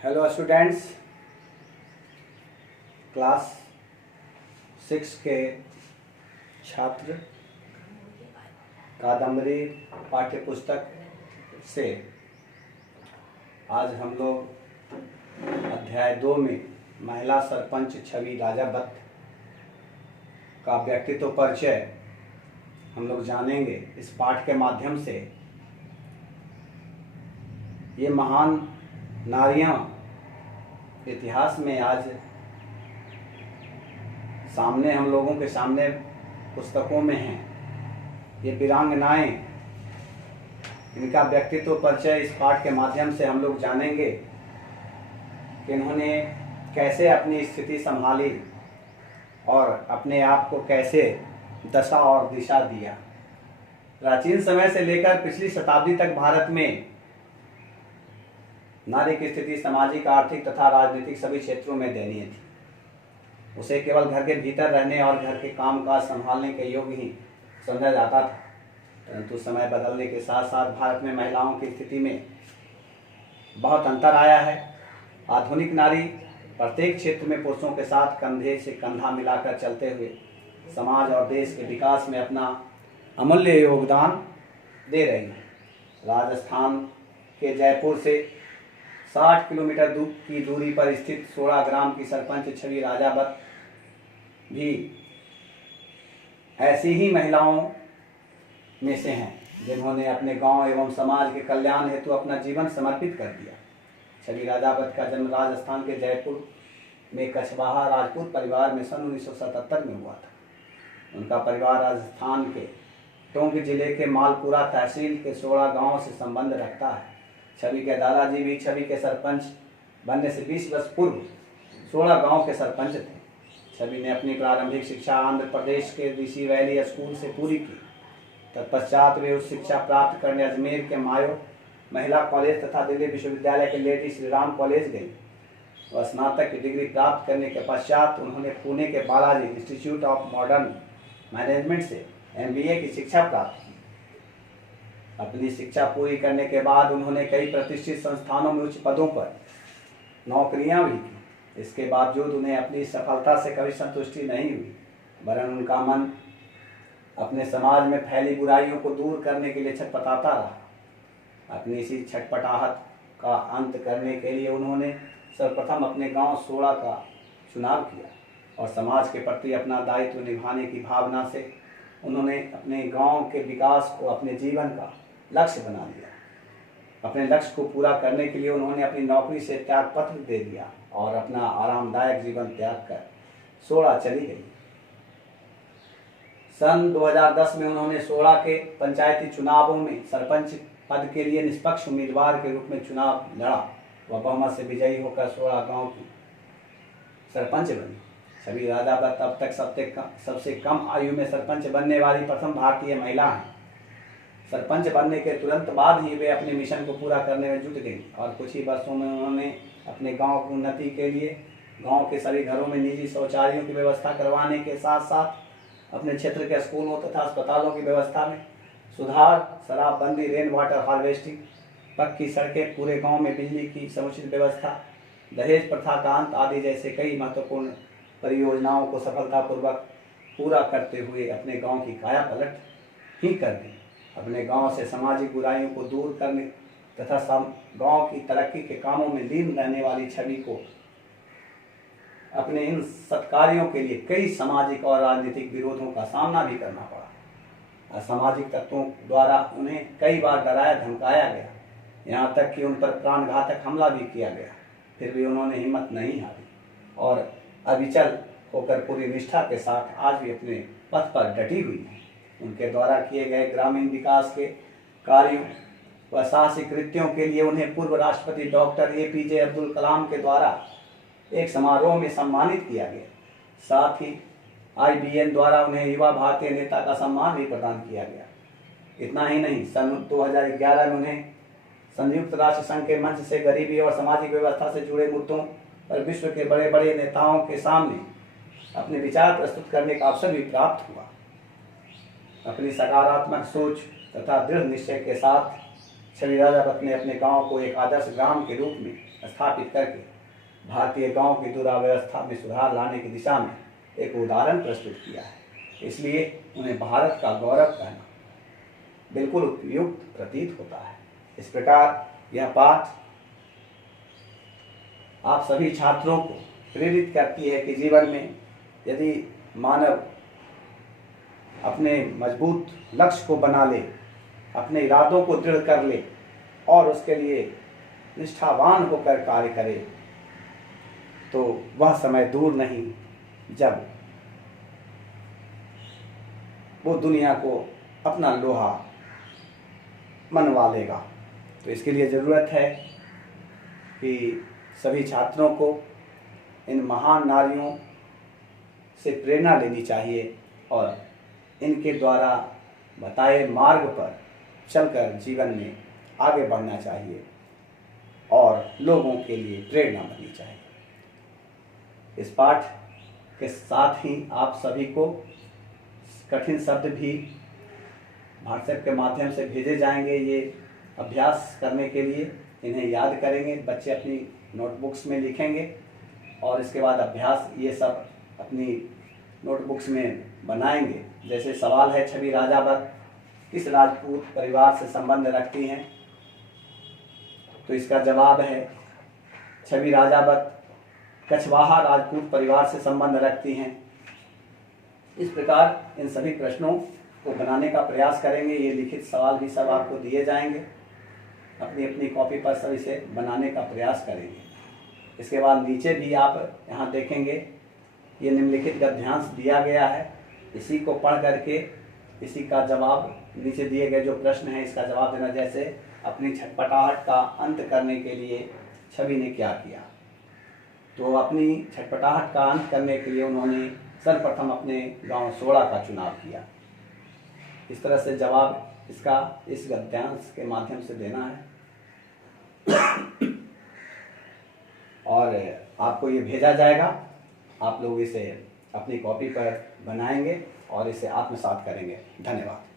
Hello students, class 6 के छात्र कादम्बरी पाठ्य पुस्तक से आज हम लोग अध्याय 2 में महिला सरपंच छवि राजावत का व्यक्तित्व परिचय हम लोग जानेंगे। इस पाठ के माध्यम से ये महान नारियां इतिहास में आज सामने हम लोगों के सामने पुस्तकों में हैं। ये वीरांगनाएं, इनका व्यक्तित्व परिचय इस पाठ के माध्यम से हम लोग जानेंगे कि इन्होंने कैसे अपनी स्थिति संभाली और अपने आप को कैसे दशा और दिशा दिया। प्राचीन समय से लेकर पिछली शताब्दी तक भारत में नारी की स्थिति सामाजिक, आर्थिक तथा राजनीतिक सभी क्षेत्रों में दयनीय थी। उसे केवल घर के भीतर रहने और घर के काम काज संभालने के योग्य ही समझा जाता था। परंतु समय बदलने के साथ साथ भारत में महिलाओं की स्थिति में बहुत अंतर आया है। आधुनिक नारी प्रत्येक क्षेत्र में पुरुषों के साथ कंधे से कंधा मिलाकर चलते हुए समाज और देश के विकास में अपना अमूल्य योगदान दे रही है। राजस्थान के जयपुर से 60 किलोमीटर की दूरी पर स्थित 16 ग्राम की सरपंच छवि राजावत भी ऐसी ही महिलाओं में से हैं जिन्होंने अपने गांव एवं समाज के कल्याण हेतु अपना जीवन समर्पित कर दिया। छवि राजावत का जन्म राजस्थान के जयपुर में कछवाहा राजपूत परिवार में सन 1977 में हुआ था। उनका परिवार राजस्थान के टोंक जिले के मालपुरा तहसील के 16 गांव से संबंध रखता है। छवि के दादाजी भी छवि के सरपंच बनने से 20 वर्ष पूर्व 16 गांव के सरपंच थे। छवि ने अपनी प्रारंभिक शिक्षा आंध्र प्रदेश के ऋषि वैली स्कूल से पूरी की। तत्पश्चात वे उच्च शिक्षा प्राप्त करने अजमेर के मायो महिला कॉलेज तथा दिल्ली विश्वविद्यालय के लेडी श्री राम कॉलेज गई। वह स्नातक की डिग्री प्राप्त करने के पश्चात उन्होंने पुणे के Balaji institute of modern management से MBA की शिक्षा प्राप्त की। अपनी शिक्षा पूरी करने के बाद उन्होंने कई प्रतिष्ठित संस्थानों में उच्च पदों पर नौकरियां भी की। इसके बावजूद उन्हें अपनी सफलता से कभी संतुष्टि नहीं हुई, वरन उनका मन अपने समाज में फैली बुराइयों को दूर करने के लिए छटपटाता रहा। अपनी इसी छटपटाहट का अंत करने के लिए उन्होंने सर्वप्रथम अपने गांव 16 का चुनाव किया और समाज के प्रति अपना दायित्व निभाने की भावना से उन्होंने अपने गांव के विकास को अपने जीवन का लक्ष्य बना लिया। अपने लक्ष्य को पूरा करने के लिए उन्होंने अपनी नौकरी से त्याग पत्र दे दिया और अपना आरामदायक जीवन त्याग कर 16 चली गई। सन 2010 में उन्होंने 16 के पंचायती चुनावों में सरपंच पद के लिए निष्पक्ष उम्मीदवार के रूप में चुनाव लड़ा। वह बहुमत से विजयी होकर 16 गांव की सरपंच बनी। छवि राजावत अब तक सबसे कम आयु में सरपंच बनने वाली प्रथम भारतीय महिला हैं। सरपंच बनने के तुरंत बाद ही वे अपने मिशन को पूरा करने में जुट गई और कुछ ही वर्षों में उन्होंने अपने गांव की उन्नति के लिए गांव के सभी घरों में निजी शौचालयों की व्यवस्था करवाने के साथ साथ अपने क्षेत्र के स्कूलों तथा अस्पतालों की व्यवस्था में सुधार, शराबबंदी, रेन वाटर हार्वेस्टिंग, पक्की सड़कें, पूरे गाँव में बिजली की समुचित व्यवस्था, दहेज प्रथा का अंत आदि जैसे कई महत्वपूर्ण परियोजनाओं को सफलतापूर्वक पूरा करते हुए अपने गांव की काया पलट ही कर दी। अपने गांव से सामाजिक बुराइयों को दूर करने तथा गांव की तरक्की के कामों में लीन रहने वाली छवि को अपने इन सत्कार्यों के लिए कई सामाजिक और राजनीतिक विरोधों का सामना भी करना पड़ा। असामाजिक तत्वों द्वारा उन्हें कई बार डराया धमकाया गया, यहाँ तक कि उन पर प्राणघातक हमला भी किया गया। फिर भी उन्होंने हिम्मत नहीं हारी और अविचल होकर पूरी निष्ठा के साथ आज भी अपने पथ पर डटी हुई है। उनके द्वारा किए गए ग्रामीण विकास के कार्यों व साहसिक कृत्यों के लिए उन्हें पूर्व राष्ट्रपति डॉक्टर APJ अब्दुल कलाम के द्वारा एक समारोह में सम्मानित किया गया। साथ ही IBN द्वारा उन्हें युवा भारतीय नेता का सम्मान भी प्रदान किया गया। इतना ही नहीं, सन 2011 में उन्हें संयुक्त राष्ट्र संघ के मंच से गरीबी और सामाजिक व्यवस्था से जुड़े मुद्दों पर विश्व के बड़े बड़े नेताओं के सामने अपने विचार प्रस्तुत करने का अवसर भी प्राप्त हुआ। अपनी सकारात्मक सोच तथा दृढ़ निश्चय के साथ छवि राजावत ने अपने गांव को एक आदर्श ग्राम के रूप में स्थापित करके भारतीय गांव की दुराव्यवस्था में सुधार लाने की दिशा में एक उदाहरण प्रस्तुत किया है। इसलिए उन्हें भारत का गौरव कहना बिल्कुल उपयुक्त प्रतीत होता है। इस प्रकार यह पाठ आप सभी छात्रों को प्रेरित करती है कि जीवन में यदि मानव अपने मजबूत लक्ष्य को बना ले, अपने इरादों को दृढ़ कर ले और उसके लिए निष्ठावान होकर कार्य करे, तो वह समय दूर नहीं जब वो दुनिया को अपना लोहा मनवा लेगा। तो इसके लिए ज़रूरत है कि सभी छात्रों को इन महान नारियों से प्रेरणा लेनी चाहिए और इनके द्वारा बताए मार्ग पर चलकर जीवन में आगे बढ़ना चाहिए और लोगों के लिए प्रेरणा बननी चाहिए। इस पाठ के साथ ही आप सभी को कठिन शब्द भी व्हाट्सएप के माध्यम से भेजे जाएंगे। ये अभ्यास करने के लिए इन्हें याद करेंगे, बच्चे अपनी नोटबुक्स में लिखेंगे और इसके बाद अभ्यास ये सब अपनी नोटबुक्स में बनाएंगे। जैसे सवाल है, छवि राजावत किस राजपूत परिवार से संबंध रखती हैं? तो इसका जवाब है छवि राजावत कछवाहा राजपूत परिवार से संबंध रखती हैं। इस प्रकार इन सभी प्रश्नों को बनाने का प्रयास करेंगे। ये लिखित सवाल भी सब आपको दिए जाएंगे, अपनी अपनी कॉपी पर सब इसे बनाने का प्रयास करेंगे। इसके बाद नीचे भी आप यहाँ देखेंगे ये निम्नलिखित गद्यांश दिया गया है, इसी को पढ़ करके इसी का जवाब नीचे दिए गए जो प्रश्न है इसका जवाब देना। जैसे अपनी छटपटाहट का अंत करने के लिए छवि ने क्या किया? तो अपनी छटपटाहट का अंत करने के लिए उन्होंने सर्वप्रथम अपने गांव सोड़ा का चुनाव किया। इस तरह से जवाब इसका इस गद्यांश के माध्यम से देना है और आपको ये भेजा जाएगा। आप लोग इसे अपनी कॉपी पर बनाएंगे और इसे आत्मसात करेंगे। धन्यवाद।